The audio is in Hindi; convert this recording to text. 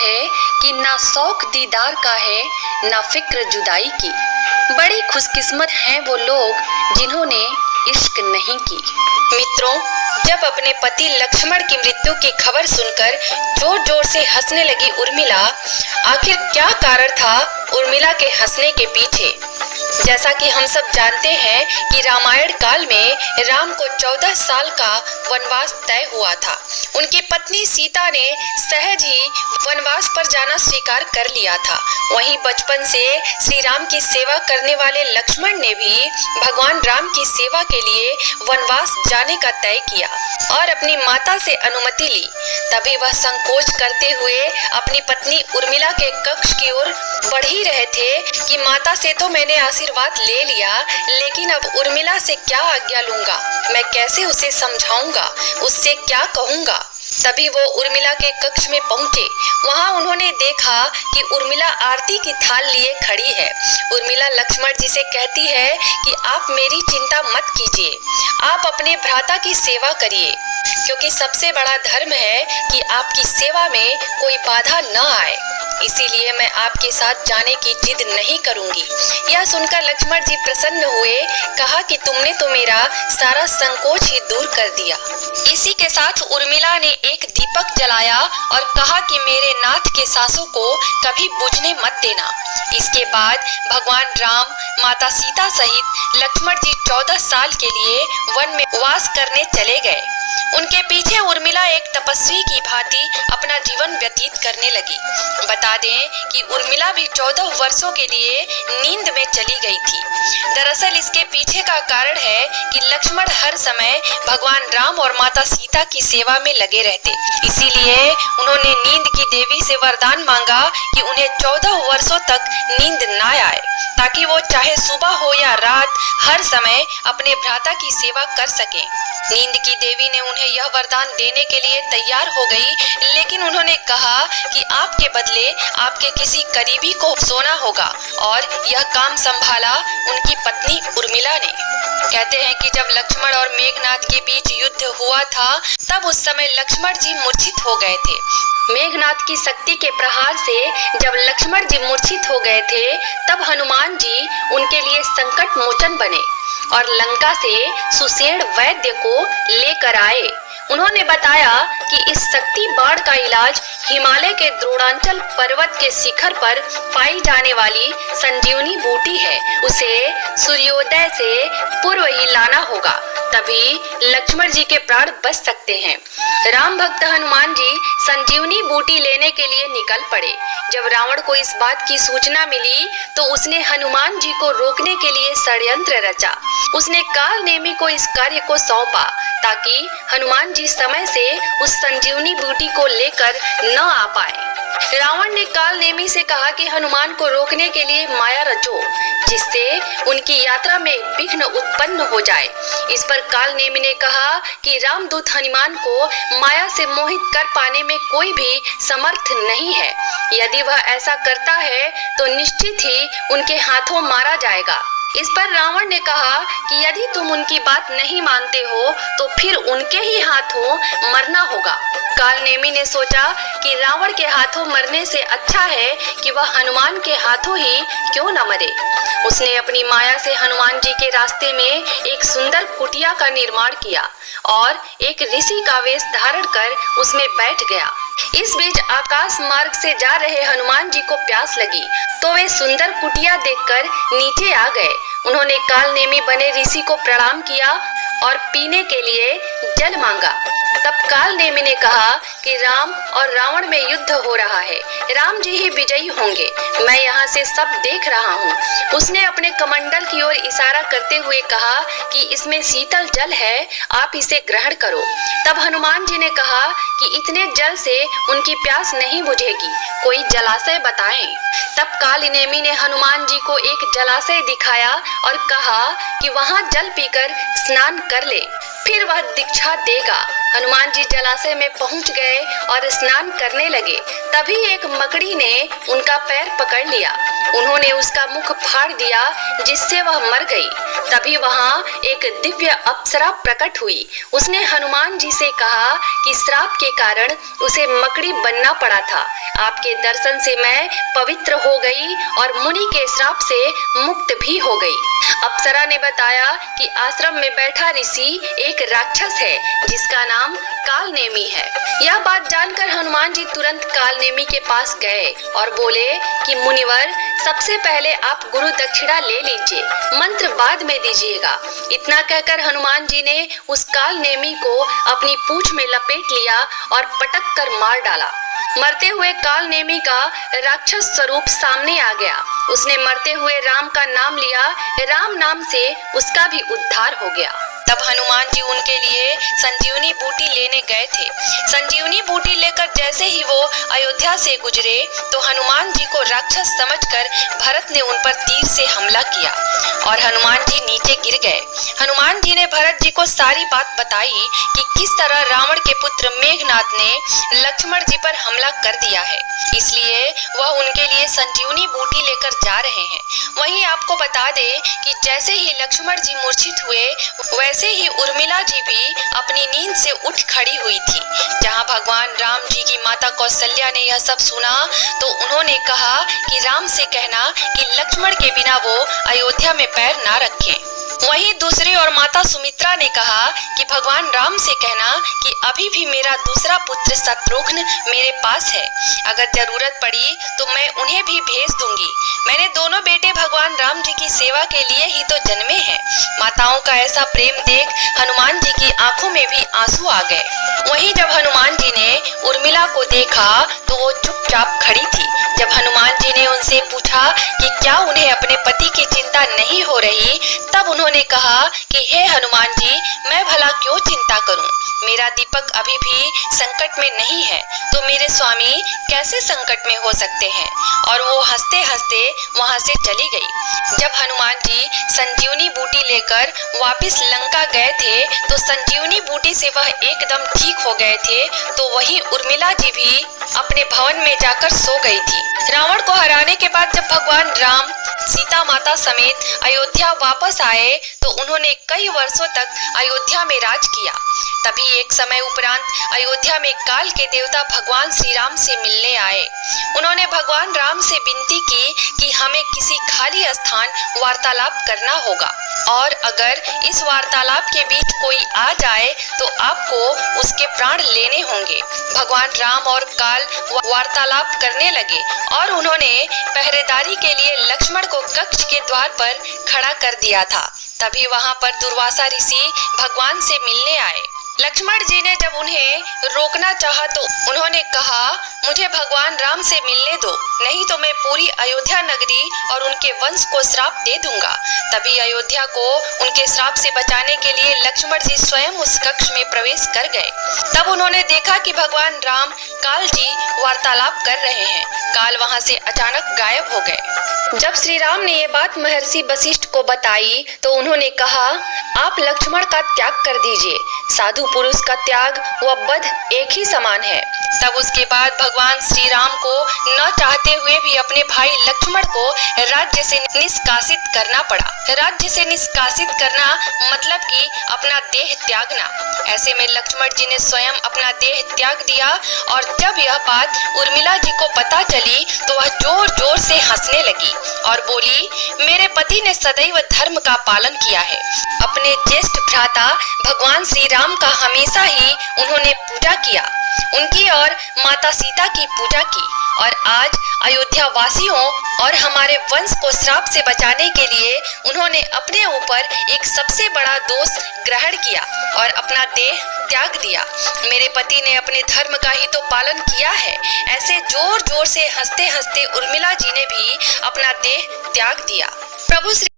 है कि ना शौक दीदार का है ना फिक्र जुदाई की। बड़ी खुशकिस्मत हैं वो लोग जिन्होंने इश्क नहीं की। मित्रों, जब अपने पति लक्ष्मण की मृत्यु की खबर सुनकर जोर जोर से हंसने लगी उर्मिला, आखिर क्या कारण था उर्मिला के हंसने के पीछे? जैसा कि हम सब जानते हैं कि रामायण काल में राम को 14 साल का वनवास तय हुआ था। उनकी पत्नी सीता ने सहज ही वनवास पर जाना स्वीकार कर लिया था। वहीं बचपन से श्री राम की सेवा करने वाले लक्ष्मण ने भी भगवान राम की सेवा के लिए वनवास जाने का तय किया और अपनी माता से अनुमति ली। तभी वह संकोच करते हुए अपनी पत्नी उर्मिला के कक्ष की ओर बढ़ ही रहे थे कि माता से तो मैंने आशीर्वाद ले लिया, लेकिन अब उर्मिला से क्या आज्ञा लूंगा, मैं कैसे उसे समझाऊंगा, उससे क्या कहूंगा। तभी वो उर्मिला के कक्ष में पहुंचे। वहां उन्होंने देखा कि उर्मिला आरती की थाल लिए खड़ी है। उर्मिला लक्ष्मण जी से कहती है कि आप मेरी चिंता मत कीजिए, आप अपने भ्राता की सेवा करिए, क्योंकि सबसे बड़ा धर्म है कि आपकी सेवा में कोई बाधा न आए। इसीलिए मैं आपके साथ जाने की जिद नहीं करूंगी। यह सुनकर लक्ष्मण जी प्रसन्न हुए, कहा कि तुमने तो मेरा सारा संकोच ही दूर कर दिया। इसी के साथ उर्मिला ने एक दीपक जलाया और कहा कि मेरे नाथ के सासों को कभी बुझने मत देना। इसके बाद भगवान राम, माता सीता सहित लक्ष्मण जी 14 साल के लिए वन में वास करने चले गए। उनके पीछे उर्मिला एक तपस्वी की भांति अपना जीवन व्यतीत करने लगी। बता दें कि उर्मिला भी 14 वर्षों के लिए नींद में चली गई थी। दरअसल इसके पीछे का कारण है कि लक्ष्मण हर समय भगवान राम और माता सीता की सेवा में लगे रहते। इसीलिए उन्होंने नींद की देवी से वरदान मांगा कि उन्हें 14 वर्षों तक नींद न आए, ताकि वो चाहे सुबह हो या रात हर समय अपने भ्राता की सेवा कर सकें। नींद की देवी ने उन्हें यह वरदान देने के लिए तैयार हो गई, लेकिन उन्होंने कहा कि आपके बदले आपके किसी करीबी को सोना होगा, और यह काम संभाला उनकी पत्नी उर्मिला ने। कहते हैं कि जब लक्ष्मण और मेघनाथ के बीच युद्ध हुआ था, तब उस समय लक्ष्मण जी मूर्छित हो गए थे। मेघनाथ की शक्ति के प्रहार से जब लक्ष्मण जी मूर्छित हो गए थे, तब हनुमान जी उनके लिए संकट मोचन बने और लंका से सुषेण वैद्य को लेकर आए। उन्होंने बताया कि इस शक्ति बाण का इलाज हिमालय के द्रोणांचल पर्वत के शिखर पर पाई जाने वाली संजीवनी बूटी है। उसे सूर्योदय से पूर्व ही लाना होगा, तभी लक्ष्मण जी के प्राण बच सकते हैं। राम भक्त हनुमान जी संजीवनी बूटी लेने के लिए निकल पड़े। जब रावण को इस बात की सूचना मिली तो उसने हनुमान जी को रोकने के लिए षड्यंत्र रचा। उसने काल नेमी को इस कार्य को सौंपा ताकि हनुमान जी समय से उस संजीवनी बूटी को लेकर न आ पाए। रावण ने काल नेमी से कहा कि हनुमान को रोकने के लिए माया रचो, जिससे उनकी यात्रा में विघ्न उत्पन्न हो जाए। इस पर काल नेमी ने कहा कि रामदूत हनुमान को माया से मोहित कर पाने में कोई भी समर्थ नहीं है। यदि वह ऐसा करता है तो निश्चित ही उनके हाथों मारा जाएगा। इस पर रावण ने कहा कि यदि तुम उनकी बात नहीं मानते हो तो फिर उनके ही हाथों मरना होगा। काल नेमी ने सोचा कि रावण के हाथों मरने से अच्छा है कि वह हनुमान के हाथों ही क्यों न मरे। उसने अपनी माया से हनुमान जी के रास्ते में एक सुंदर कुटिया का निर्माण किया और एक ऋषि का वेश धारण कर उसमें बैठ गया। इस बीच आकाश मार्ग से जा रहे हनुमान जी को प्यास लगी तो वे सुंदर कुटिया देखकर नीचे आ गए। उन्होंने काल नेमी बने ऋषि को प्रणाम किया और पीने के लिए जल मांगा। तब काल नेमी ने कहा कि राम और रावण में युद्ध हो रहा है, राम जी ही विजयी होंगे, मैं यहाँ से सब देख रहा हूँ। उसने अपने कमंडल की ओर इशारा करते हुए कहा कि इसमें शीतल जल है, आप इसे ग्रहण करो। तब हनुमान जी ने कहा कि इतने जल से उनकी प्यास नहीं बुझेगी, कोई जलाशय बताएं। तब काल नेमी ने हनुमान जी को एक जलाशय दिखाया और कहा कि वहाँ जल पीकर स्नान कर ले, फिर वह दीक्षा देगा। हनुमान जी जलाशय में पहुंच गए और स्नान करने लगे। तभी एक मकड़ी ने उनका पैर पकड़ लिया। उन्होंने उसका मुख फाड़ दिया, जिससे वह मर गई। तभी वहां एक दिव्य अप्सरा प्रकट हुई। उसने हनुमान जी से कहा कि श्राप के कारण उसे मकड़ी बनना पड़ा था। आपके दर्शन से मैं पवित्र हो गई और मुनि के श्राप से मुक्त भी हो गई। अप्सरा ने बताया कि आश्रम में बैठा ऋषि एक राक्षस है, जिसका नाम कालनेमी है। यह बात जानकर हनुमान जी तुरंत कालनेमी के पास गए और बोले कि मुनिवर, सबसे पहले आप गुरु दक्षिणा ले लीजिए, मंत्र बाद में दीजिएगा। इतना कहकर हनुमान जी ने उस कालनेमी को अपनी पूंछ में लपेट लिया और पटक कर मार डाला। मरते हुए कालनेमी का राक्षस स्वरूप सामने आ गया। उसने मरते हुए राम का नाम लिया। राम नाम से उसका भी उद्धार हो गया। तब हनुमान जी उनके लिए संजीवनी बूटी लेने गए थे। संजीवनी बूटी लेकर जैसे ही वो अयोध्या से गुजरे तो हनुमान जी को राक्षस समझकर भरत ने उन पर तीर से हमला किया और हनुमान जी नीचे गिर गए। हनुमान जी ने भरत जी को सारी बात बताई कि किस तरह रावण के पुत्र मेघनाद ने लक्ष्मण जी पर हमला कर दिया है, इसलिए वह उनके लिए संजीवनी बूटी लेकर जा रहे हैं। वहीं आपको बता दें कि जैसे ही लक्ष्मण जी मूर्छित हुए, वैसे ही उर्मिला जी भी अपनी नींद से उठ खड़ी हुई थी। जहां भगवान राम जी की माता कौशल्या ने यह सब सुना तो उन्होंने कहा कि राम से कहना कि लक्ष्मण के बिना वो अयोध्या में पैर ना रखें। वहीं दूसरी ओर माता सुमित्रा ने कहा कि भगवान राम से कहना कि अभी भी मेरा दूसरा पुत्र शत्रुघ्न मेरे पास है, अगर जरूरत पड़ी तो मैं उन्हें भी भेज दूंगी। मैंने दोनों बेटे भगवान राम जी की सेवा के लिए ही तो जन्मे हैं। माताओं का ऐसा प्रेम देख हनुमान जी की आंखों में भी आंसू आ गए। वहीं जब हनुमान जी ने उर्मिला को देखा तो वो चुपचाप खड़ी थी। जब हनुमान जी ने उनसे पूछा कि क्या उन्हें अपने पति की चिंता नहीं हो रही, तब उन्होंने कहा कि हे हनुमान जी, मैं भला क्यों चिंता करूं? मेरा दीपक अभी भी संकट में नहीं है, तो मेरे स्वामी कैसे संकट में हो सकते हैं? और वो हंसते हंसते वहां से चली गई। जब हनुमान जी संजीवनी बूटी लेकर वापस लंका गए थे तो संजीवनी बूटी से वह एकदम ठीक हो गए थे। तो वहीं उर्मिला जी भी अपने भवन में जाकर सो गई थी। रावण को हराने के बाद जब भगवान राम सीता माता समेत अयोध्या वापस आए तो उन्होंने कई वर्षों तक अयोध्या में राज किया। तभी एक समय उपरांत अयोध्या में काल के देवता भगवान श्री राम से मिलने आए। उन्होंने भगवान राम से विनती की कि हमें किसी खाली स्थान वार्तालाप करना होगा और अगर इस वार्तालाप के बीच कोई आ जाए तो आपको उसके प्राण लेने होंगे। भगवान राम और काल वार्तालाप करने लगे और उन्होंने पहरेदारी के लिए लक्ष्मण को कक्ष के द्वार पर खड़ा कर दिया था। तभी वहां पर दुर्वासा ऋषि भगवान से मिलने आए। लक्ष्मण जी ने जब उन्हें रोकना चाहा तो उन्होंने कहा, मुझे भगवान राम से मिलने दो, नहीं तो मैं पूरी अयोध्या नगरी और उनके वंश को श्राप दे दूंगा। तभी अयोध्या को उनके श्राप से बचाने के लिए लक्ष्मण जी स्वयं उस कक्ष में प्रवेश कर गए। तब उन्होंने देखा कि भगवान राम काल जी वार्तालाप कर रहे हैं। काल वहां से अचानक गायब हो गए। जब श्री राम ने ये बात महर्षि वशिष्ठ को बताई तो उन्होंने कहा, आप लक्ष्मण का त्याग कर दीजिए। साधु पुरुष का त्याग व वध एक ही समान है। तब उसके बाद भगवान श्री राम को न चाहते हुए भी अपने भाई लक्ष्मण को राज्य से निष्कासित करना पड़ा। राज्य से निष्कासित करना मतलब कि अपना देह त्यागना। ऐसे में लक्ष्मण जी ने स्वयं अपना देह त्याग दिया और जब यह बात उर्मिला जी को पता चली तो वह जोर जोर से हंसने लगी और बोली, मेरे पति ने सदैव धर्म का पालन किया है। अपने ज्येष्ठ भ्राता भगवान श्री राम का हमेशा ही उन्होंने पूजा किया, उनकी और माता सीता की पूजा की और आज अयोध्या वासियों और हमारे वंश को श्राप से बचाने के लिए उन्होंने अपने ऊपर एक सबसे बड़ा दोष ग्रहण किया और अपना देह त्याग दिया। मेरे पति ने अपने धर्म का ही तो पालन किया है। ऐसे जोर जोर से हंसते हंसते उर्मिला जी ने भी अपना देह त्याग दिया। प्रभु श्री